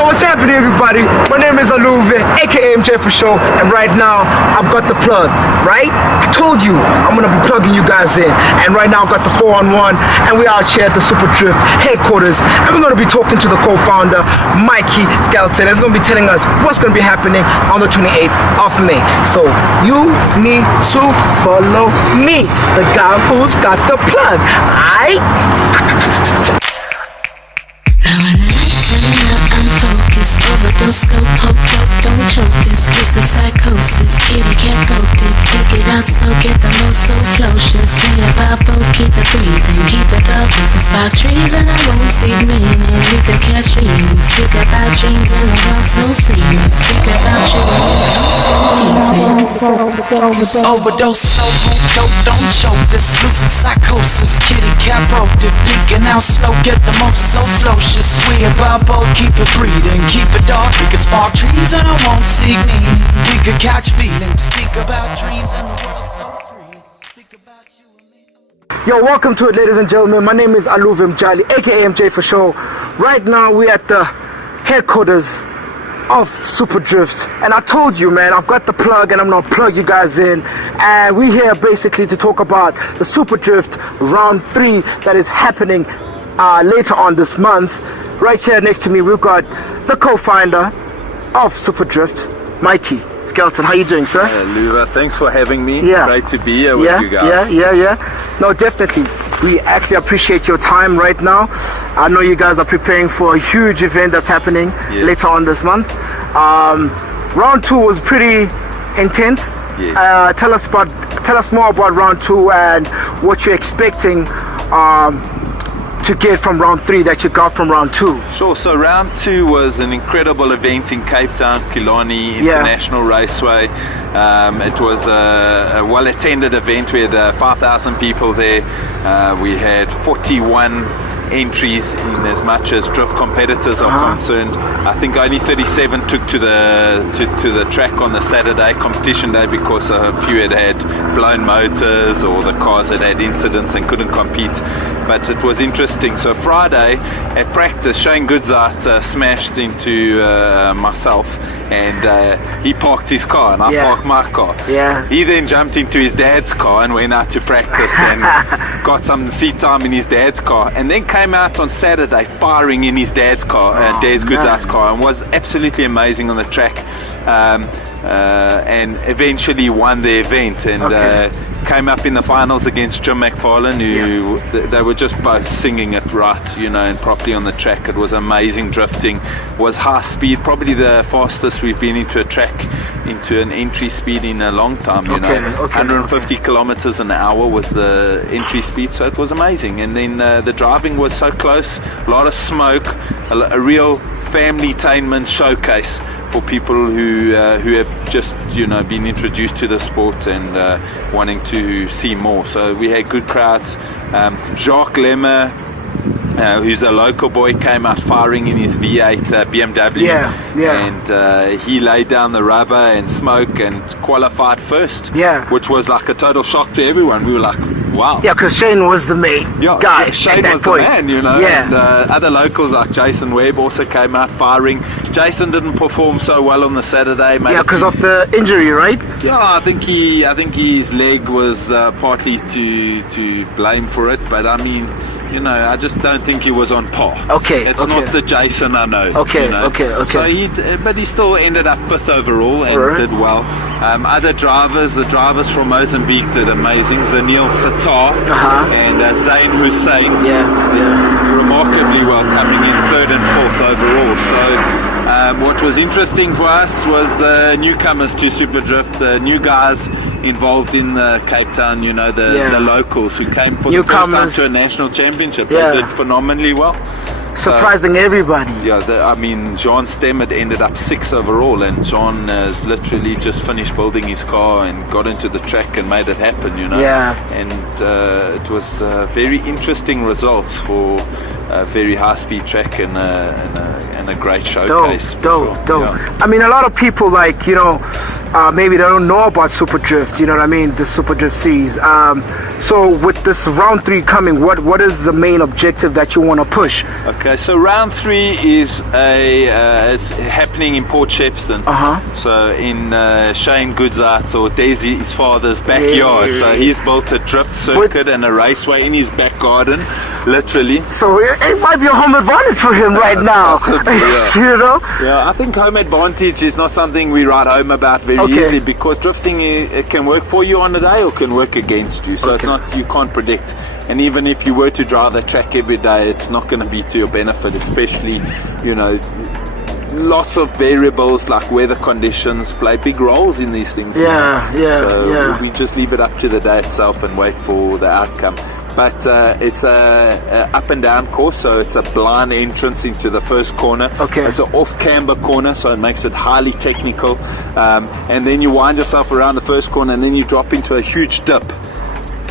Yo, what's happening, everybody? My name is Aluve, aka Mjayfosho, and right now I've got the plug, right? I told you I'm gonna be plugging you guys in, and right now I've got the 4-on-1, and we're out here at the SupaDrift headquarters, and we're gonna be talking to the co-founder, Mickey Skelton. He's gonna be telling us what's gonna be happening on the 28th of May. So you need to follow me, the guy who's got the plug, alright? Overdose, slow poke, don't choke this. It's a psychosis, kitty can't broke it. Take it out slow, get the most so flocious. Read about both, keep it breathing, keep it up. We can spark trees and I won't see meaning. We could catch feelings, speak about dreams and the world so freely. Speak about you and so deeply. Overdose, slow poke, don't choke this. Lucid psychosis, kitty cat broke it. Leaking out slow, get the most so flocious. We about both, keep it breathing, keep it dark. We could spark trees and I won't seek meaning. We could catch feelings, speak about dreams and the world so free. Speak about you and me. Yo, welcome to it, ladies and gentlemen. My name is Aluve Mjali, aka Mjayfosho. Right now we're at the headquarters of SupaDrift, and I told you, man, I've got the plug and I'm gonna plug you guys in, and we're here basically to talk about the SupaDrift Round 3 that is happening later on this month. Right here next to me we've got the co-founder of SupaDrift, Mickey Skelton. How you doing, sir? Hey, Aluve, thanks for having me. Yeah. Great to be here with you guys. Yeah. No, definitely. We actually appreciate your time right now. I know you guys are preparing for a huge event that's happening later on this month. Round 2 was pretty intense. Yes. Tell us more about round 2 and what you're expecting to get from round 3 that you got from round 2. Sure, so round 2 was an incredible event in Cape Town, Liqui-Moly International Raceway. It was a well-attended event. We had 5,000 people there. We had 41 entries in as much as drift competitors are concerned. I think only 37 took to the track on the Saturday competition day because a few had blown motors or the cars had incidents and couldn't compete. But it was interesting. So Friday at practice, Shane Goodsart smashed into myself, and he parked his car and I parked my car. He then jumped into his dad's car and went out to practice and got some seat time in his dad's car, and then came out on Saturday firing in his dad's car, Dad's Goodsart's car, and was absolutely amazing on the track. And eventually won the event, and came up in the finals against Jim McFarlane, who they were just both singing it right, and properly on the track. It was amazing drifting, was high speed, probably the fastest we've been into a track, into an entry speed in a long time. 150 kilometers an hour was the entry speed, so it was amazing. And then the driving was so close, a lot of smoke, a real family-tainment showcase for people who have just been introduced to the sport and wanting to see more. So we had good crowds. Jacques Lemmer, who's a local boy, came out firing in his V8 BMW, and he laid down the rubber and smoke and qualified first, which was like a total shock to everyone. We were like, wow. Yeah, because Shane was the main guy. Shane was the man, and other locals like Jason Webb also came out firing. Jason didn't perform so well on the Saturday, because of the injury, right? Yeah, I think his leg was partly to blame for it, but I mean, I just don't think he was on par. It's not the Jason I know. So but he still ended up 5th overall and did well. Other drivers, the drivers from Mozambique did amazing. Zanil Satar and Zain Hussein, remarkably well, coming in 3rd and 4th overall. So what was interesting for us was the newcomers to SupaDrift, the new guys involved in the Cape Town, the locals who came for the first time to a national championship. They did phenomenally well. Surprising everybody. I mean, John Stemmert ended up 6th overall, and John has literally just finished building his car and got into the track and made it happen, And it was very interesting results for a very high-speed track and a great showcase. Dope. I mean, a lot of people maybe they don't know about SupaDrift, the SupaDrift Series. So with this round 3 coming, what is the main objective that you want to push? Okay, so round 3 is it's happening in Port Shepstone. So in Shane Goodsart or Daisy, his father's backyard. So he's built a drift circuit and a raceway in his back garden, literally. So it might be a home advantage for him right now. You know? Yeah, I think home advantage is not something we write home about very easily, because drifting, it can work for you on the day or can work against you. So it's not, you can't predict. And even if you were to drive the track every day, it's not going to be to your benefit, especially, you know, lots of variables like weather conditions play big roles in these things. So we just leave it up to the day itself and wait for the outcome. But it's a up and down course, so it's a blind entrance into the first corner. It's an off camber corner, so it makes it highly technical. And then you wind yourself around the first corner, and then you drop into a huge dip.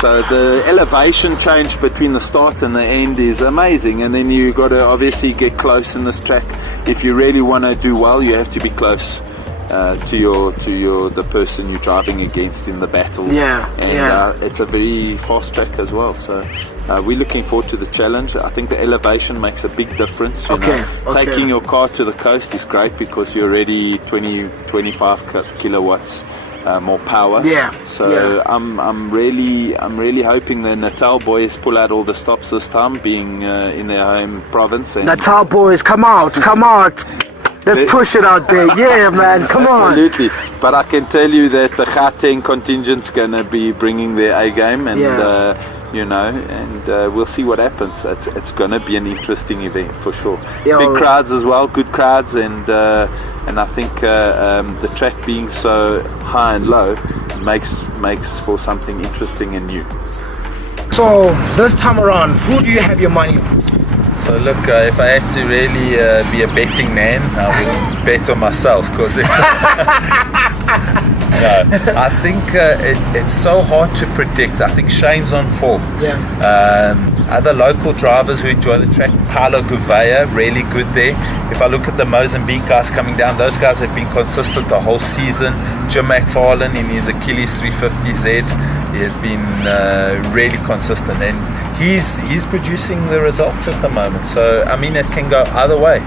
So the elevation change between the start and the end is amazing. And then you got to obviously get close in this track. If you really want to do well, you have to be close to the person you're driving against in the battle. It's a very fast track as well. So we're looking forward to the challenge. I think the elevation makes a big difference. You know. Taking your car to the coast is great because you're already 25 kilowatts. More power. I'm really hoping the Natal boys pull out all the stops this time, being in their home province. And Natal boys, come out! Let's push it out there. Yeah, man, come on. Absolutely. But I can tell you that the Gauteng contingent's going to be bringing their A game, and you know, and we'll see what happens. It's going to be an interesting event for sure. Big crowds as well, good crowds, and I think the track being so high and low makes for something interesting and new. So this time around, who do you have your money on? So look, if I had to really be a betting man, I would bet on myself, because no, I think it's so hard to predict. I think Shane's on form. Other local drivers who enjoy the track, Paulo Gouveia, really good there. If I look at the Mozambique guys coming down, those guys have been consistent the whole season. Jim McFarlane in his Achilles 350Z, he has been really consistent, and he's producing the results at the moment. So I mean, it can go either way.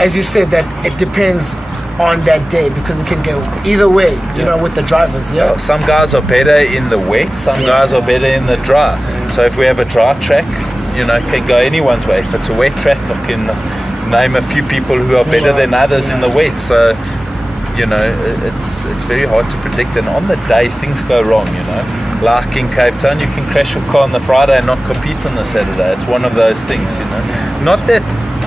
As you said, that it depends on that day, because it can go either way, you know, with the drivers. Some guys are better in the wet, some guys are better in the dry. So if we have a dry track, you know, it can go anyone's way. If it's a wet track, I can name a few people who are better than others in the wet. So you know, it's very hard to predict, and on the day things go wrong, you know. Like in Cape Town, you can crash your car on the Friday and not compete on the Saturday. It's one of those things, you know. Not that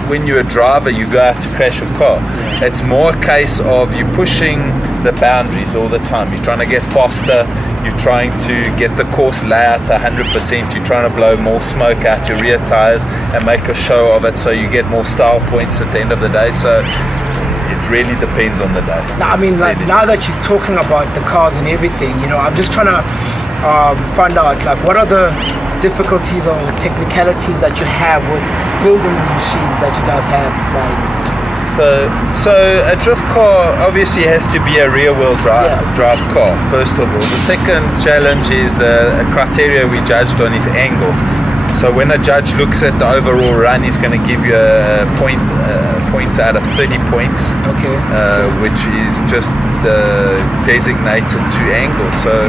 when you're a driver you go out to crash your car. It's more a case of you pushing the boundaries all the time. You're trying to get faster, you're trying to get the course layout to 100%, you're trying to blow more smoke out your rear tires and make a show of it so you get more style points at the end of the day. So it really depends on the day. Now, I mean, like, now that you're talking about the cars and everything, you know, I'm just trying to find out, like, what are the difficulties or technicalities that you have with building these machines that you guys have, like. So a drift car obviously has to be a rear-wheel drive car, first of all. The second challenge is a criteria we judged on is angle. So when a judge looks at the overall run, he's going to give you a point out of 30 points, which is just designated to angle. So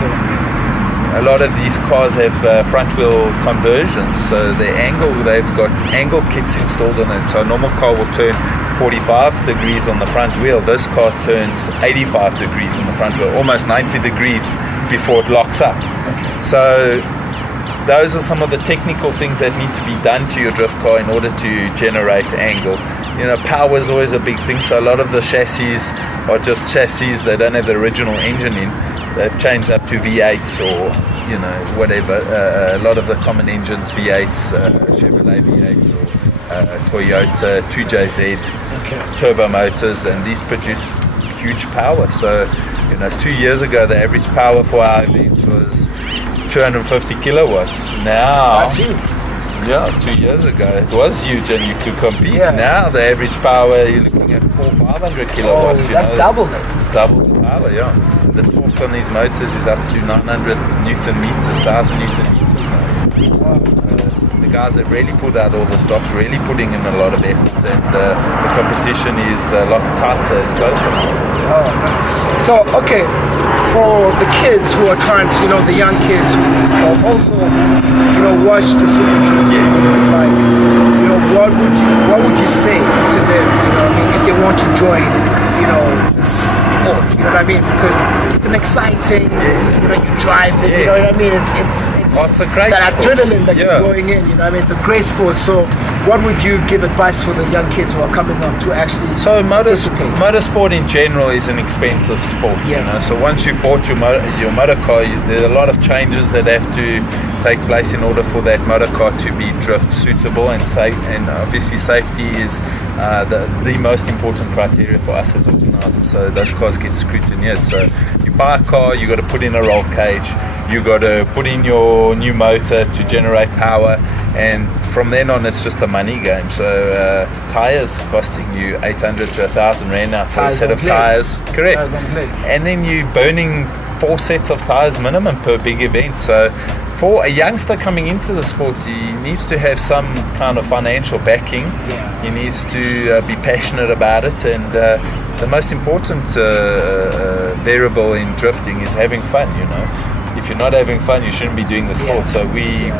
a lot of these cars have front wheel conversions, so they've got angle kits installed on it. So a normal car will turn 45 degrees on the front wheel. This car turns 85 degrees on the front wheel, almost 90 degrees before it locks up. So those are some of the technical things that need to be done to your drift car in order to generate angle. You know, power is always a big thing, so a lot of the chassis are just chassis that don't have the original engine in. They've changed up to V8s or, you know, whatever. A lot of the common engines, V8s, Chevrolet V8s or Toyota 2JZ turbo motors, and these produce huge power. So, you know, 2 years ago the average power for our events was 250 kilowatts. Now, that's huge. Yeah, 2 years ago it was huge and you could compete. Now the average power, you're looking at 400-500 kilowatts. That's double it. It's double the power, yeah. The torque on these motors is up to 900 Newton meters, 1000 Newton meters The guys have really put out all the stops, really putting in a lot of effort, and the competition is a lot tighter and closer. So, okay, for the kids who are trying to, the young kids who also, watch the SupaDrift series, like, what would you say to them, if they want to join, this sport, you know what I mean? Because it's an exciting, you drive it, you know what I mean? It's a great that sport. adrenaline that you're going in, you know what I mean? It's a great sport. So, what would you give advice for the young kids who are coming up to actually participate? Motorsport in general is an expensive sport, So once you bought your motor car, there are a lot of changes that have to take place in order for that motor car to be drift suitable and safe. And obviously, safety is the most important criteria for us as organisers. So those cars get scrutinized. So you buy a car, you got to put in a roll cage, you got to put in your new motor to generate power, and from then on it's just a money game. So tires costing you 800 to 1,000 rand now for a set of tires. Correct. And then you burning 4 sets of tires minimum per big event. So for a youngster coming into the sport, he needs to have some kind of financial backing. He needs to be passionate about it, and the most important variable in drifting is having fun. If you're not having fun, you shouldn't be doing the sport. So we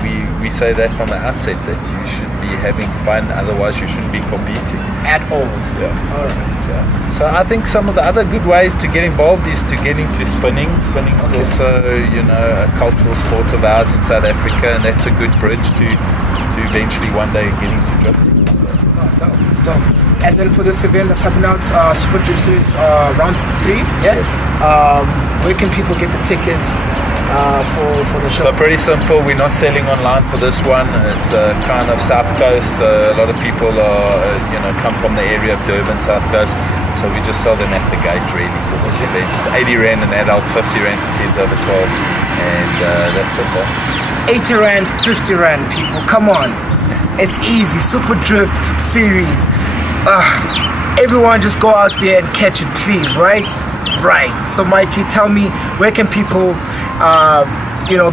say that from the outset, that you should be having fun, otherwise you shouldn't be competing at all. All right. So I think some of the other good ways to get involved is to get into spinning. Spinning is also, a cultural sport of ours in South Africa, and that's a good bridge to eventually one day getting to drifting. Dope. And then for this event that's happening now, it's SupaDrift Series Round 3. Where can people get the tickets for the show? So pretty simple. We're not selling online for this one. It's kind of South Coast. A lot of people are, come from the area of Durban, South Coast. So we just sell them at the gate really for this event. It's 80 Rand an adult, 50 Rand for kids over 12. And that's it. 80 Rand, 50 Rand, people. Come on. It's easy. SupaDrift Series. Everyone just go out there and catch it, please, right? Right. So, Mikey, tell me, where can people,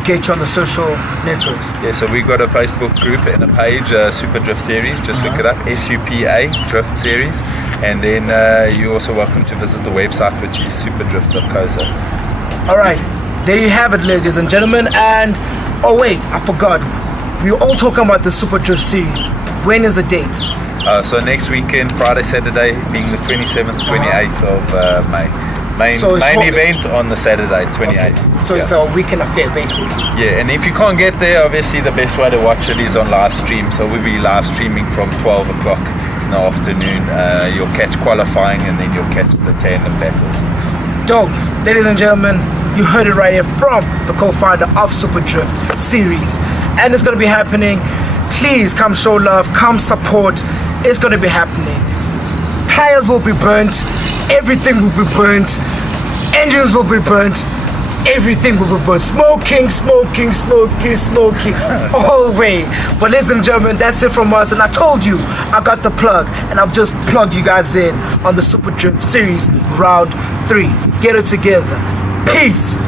get you on the social networks? Yeah, so we've got a Facebook group and a page, SupaDrift Series. Just look it up, SUPA Drift Series. And then you're also welcome to visit the website, which is supadrift.co.za. All right. There you have it, ladies and gentlemen. And, oh wait, I forgot. We were all talking about the SupaDrift Series. When is the date? So next weekend, Friday, Saturday, being the 27th, 28th of May. Main event on the Saturday, 28th. Okay. So it's a weekend affair, basically. Yeah, and if you can't get there, obviously the best way to watch it is on live stream. So we'll be live streaming from 12 o'clock in the afternoon. You'll catch qualifying, and then you'll catch the tandem battles. Dope. Ladies and gentlemen, you heard it right here from the co-founder of SupaDrift Series. And it's going to be happening. Please come show love, come support. It's going to be happening. Tires will be burnt. Everything will be burnt. Engines will be burnt. Everything will be burnt. Smoking all the way. But ladies and gentlemen, that's it from us. And I told you, I got the plug. And I've just plugged you guys in on the SupaDrift Series Round 3. Get it together. Peace.